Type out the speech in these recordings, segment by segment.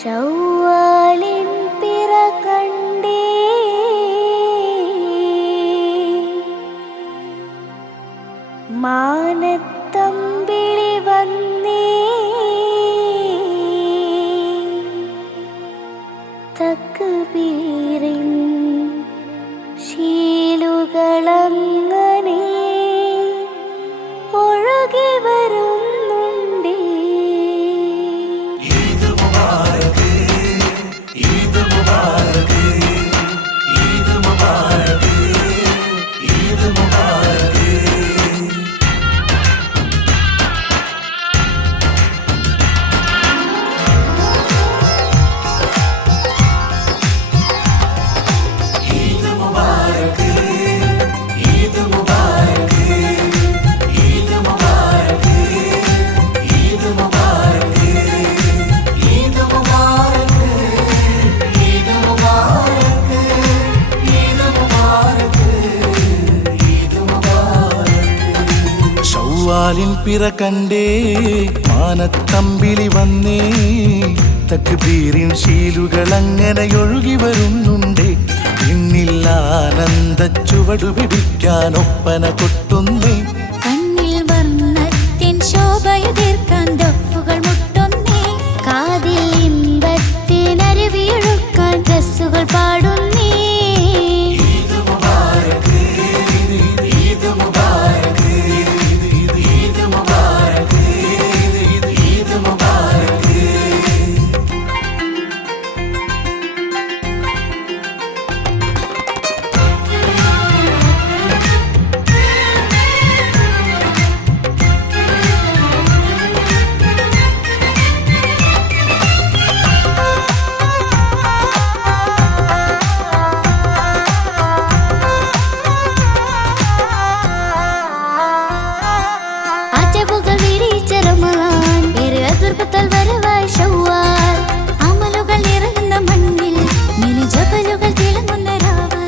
ശൗവാലിൻ പിറ കണ്ടേ മാനത്തമ്പിളി വന്നേ തക്ബീറിൻ ശീലുകളങ്ങനെ ഒഴുകി വരുന്നുണ്ടേ. ഈദ് മുബാരക്, ഈദ് മുബാരക്, ഈദ് മുബാരക്, ഈദ് മുബാരക്. ഈദ് മുബാരക്, ഈദ് മുബാരക്, ഈദ് മുബാരക്, ഈദ് മുബാരക്, ഈദ് മുബാരക്, ഈദ് മുബാരക്, ഈദ് മുബാരക്, ഈദ് മുബാരക്. ശൗവാലിൻ പിറ കണ്ടേ മാനത്തമ്പിളി വന്നേ തക്ബീറിൻ ശീലുകളങ്ങനെ ഒഴുകി വരുന്നുണ്ടേ. പിന്നിൽ ആനന്ദ ചുവടു പിടിക്കാൻ ഒപ്പന കൊട്ടുന്നേ. കണ്ണിൽ വർണ്ണത്തിൻ ശോഭയുതിർക്കാൻ ദഫുകൾ മുട്ടുന്നേ. കാതിൽ ഇമ്പത്തിനരുവിയൊഴുക്കാൻ രസ്സുകൾ പാടുന്നേ. ഈദ് മുബാരക്, ഈദ് മുബാരക്, ഈദ് മുബാരക്, ഈദ് മുബാരക്. അജബുകൾ വിരിച്ച റമളാൻ, ഏറെ അതിർപ്പത്താൽ വരവായി ശൗവാൽ. അമലുകൾ നിറയുന്ന മണ്ണിൽ മിനിജബലുകൾ തിളങ്ങുന്ന രാവ്.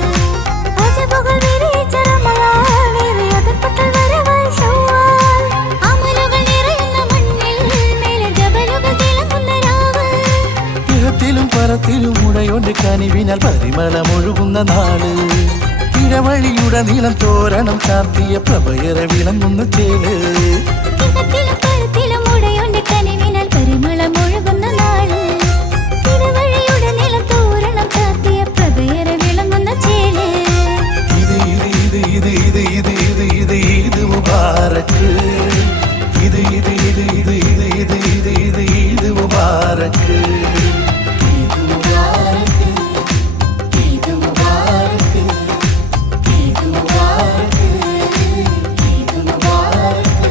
അജബുകൾ വിരിച്ച റമളാൻ, ഏറെ അതിർപ്പത്താൽ വരവായി ശൗവാൽ. അമലുകൾ നിറയുന്ന മണ്ണിൽ മിനിജബലുകൾ തിളങ്ങുന്ന രാവ്. ഇഹത്തിലും പരത്തിലും ഉടയോന്റെ കനിവിനാൽ പരിമളമൊഴുകുന്ന നാള്. ഇടവഴിയുടനീളം തോരണം ചാർത്തിയ പ്രഭയര വിളങ്ങുന്ന ചേല്. ഇഹത്തിലും പരത്തിലും ഉടയോന്റെ കനിവിനാൽ പരിമളമൊഴുകുന്ന നാള്. ഇടവഴിയുടനീളം തോരണം ചാർത്തിയ പ്രഭയര വിളങ്ങുന്ന ചേല്. ഇത് ഇത് ഇത് ഇത് ഇത് ഇത് ഇത് ഇത് ഈദ് മുബാരക്. ഇത് ഇത് ഇത് ഇത് ഇത് ഇത് ഇത് ഇത് ഈദ് മുബാരക്. ഈദ് മുബാരക്, ഈദ് മുബാരക്, ഈദ് മുബാരക്, ഈദ് മുബാരക്.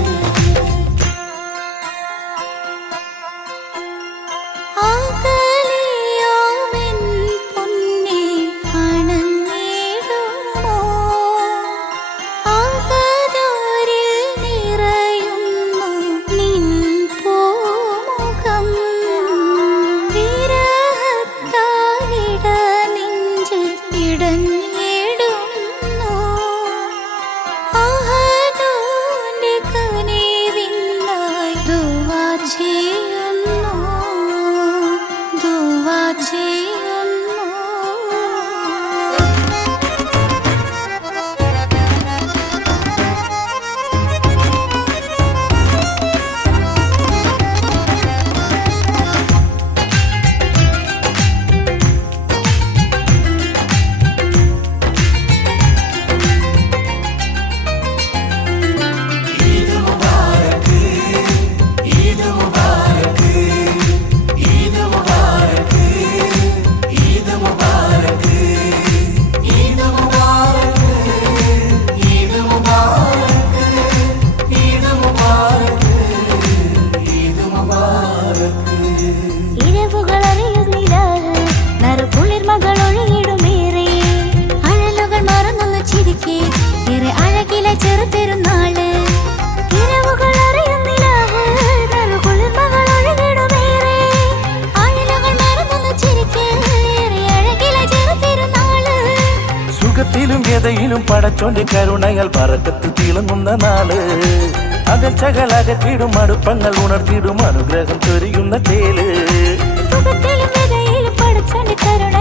ആകലിയോമെൻ പൊന്നേ അണഞ്ഞിടുമോ. ആകദോരിൽ നിറയുന്നു നിൻ പൂമുഖം. വിരഹത്താലിട നെഞ്ചിൽ ഇടഞ്ഞിടുന്നു. ആഹദോന്റെ കനിവിനായി ദുആ ചെയ്യുന്നു, ദുആ ചെയ്യുന്നു. ഈദ് മുബാരക്, ഈദ് മുബാരക്, ഈദ് മുബാരക്, ഈദ് മുബാരക്, ഈദ് മുബാരക്, ഈദ് മുബാരക്, ഈദ് മുബാരക്, ഈദ് മുബാരക്. ഇരവുകൾ അറിയുന്നിലാഹ്, നറുകുളിർമകൾ ഒഴുകിടുമേറെ. അഴലുകൾ മറന്നൊന്നു ചിരിക്കെ ഏറെ അഴകിലെ ചെറുപെരുന്നാള്. ഇരവുകൾ അറിയുന്നിലാഹ്, നറുകുളിർമകൾ ഒഴുകിടുമേറെ. അഴലുകൾ മറന്നൊന്നു ചിരിക്കെ ഏറെ അഴകിലെ ചെറുപെരുന്നാള്. സുഖത്തിലും വ്യതയിലും പടച്ചോന്റെ കരുണയാൽ ബറക്കത്ത് തിളങ്ങുന്ന നാള്. അകൽച്ചകളകറ്റിടും അടുപ്പങ്ങൾ ഉണർത്തിടും അനുഗ്രഹം ചൊരിയുന്ന തേല് സുഖത്തിലും വിതയിലും പടച്ചോന്റെ കരുണ